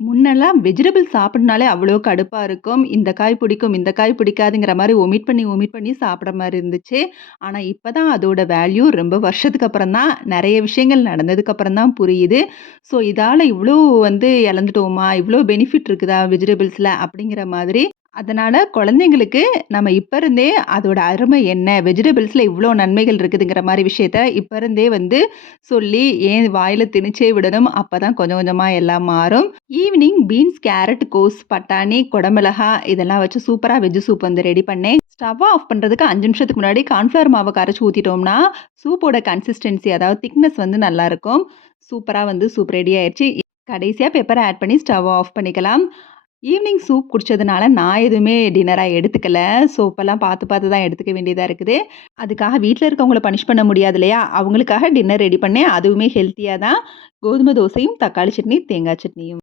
முன்னெல்லாம் வெஜிடபிள் சாப்பிடனாலே அவ்வளோ கடுப்பா இருக்கும். இந்த காய் பிடிக்கும், இந்த காய் பிடிக்காதுங்கிற மாரி ஒமிட் பண்ணி சாப்பிடுற மாரி இருந்துச்சு. ஆனா, இப்ப தான் அதோட வேல்யூ ரொம்ப வருஷத்துக்கு அப்புறம் தான் நெறைய விஷயங்கள் நடந்ததுக்கு அப்புறம் தான் புரியுது. ஸோ, இதால இவ்ளோ இழந்துட்டோமா? இவ்ளோ பெனிஃபிட் இருக்குதா வெஜிடபிள்ஸ்ல? அப்படிங்கிற மாதிரி. அதனால குழந்தைங்களுக்கு நம்ம இப்ப இருந்தே அதோட அருமை என்ன? வெஜிடபிள்ஸ்ல இவ்ளோ நன்மைகள் இருக்குதுங்கிற மாரி விஷயத்த இப்ப இருந்தே சொல்லி ஏன் வாயில திணிச்சே விடணும். அப்பதான் கொஞ்சம் கொஞ்சமா எல்லாம் மாறும். ஈவினிங் பீன்ஸ், கேரட், கோஸ், பட்டாணி, குடமிளகா இதெல்லாம் வச்சு சூப்பரா வெஜ் சூப் ரெடி பண்ணேன். ஸ்டவ் ஆஃப் பண்றதுக்கு 5 நிமிஷத்துக்கு முன்னாடி கார்ன்ஃப்ளவர் மாவ கரைச்சு ஊத்திட்டோம்னா, சூப்போட கன்சிஸ்டன்சி அதாவது திக்னஸ் நல்லாருக்கும். சூப்பரா சூப் ரெடி ஆயிருச்சு. கடைசியா பெப்பர் ஆட் பண்ணி ஸ்டவ் ஆஃப் பண்ணிக்கலாம். ஈவினிங் சூப் குடிச்சதுனால நான் எதுவுமே டின்னரா எடுத்துக்கல. ஸோ, இப்பலாம் பார்த்து பார்த்து தான் எடுத்துக்க வேண்டியதா இருக்குது. அதுக்காக வீட்ல இருக்கவங்கள பனிஷ் பண்ண முடியாது இல்லையா? அவங்களுக்காக டின்னர் ரெடி பண்ணேன். அதுவுமே ஹெல்த்தியா தான். கோதுமை தோசையும், தக்காளி சட்னி, தேங்காய் சட்னியும்.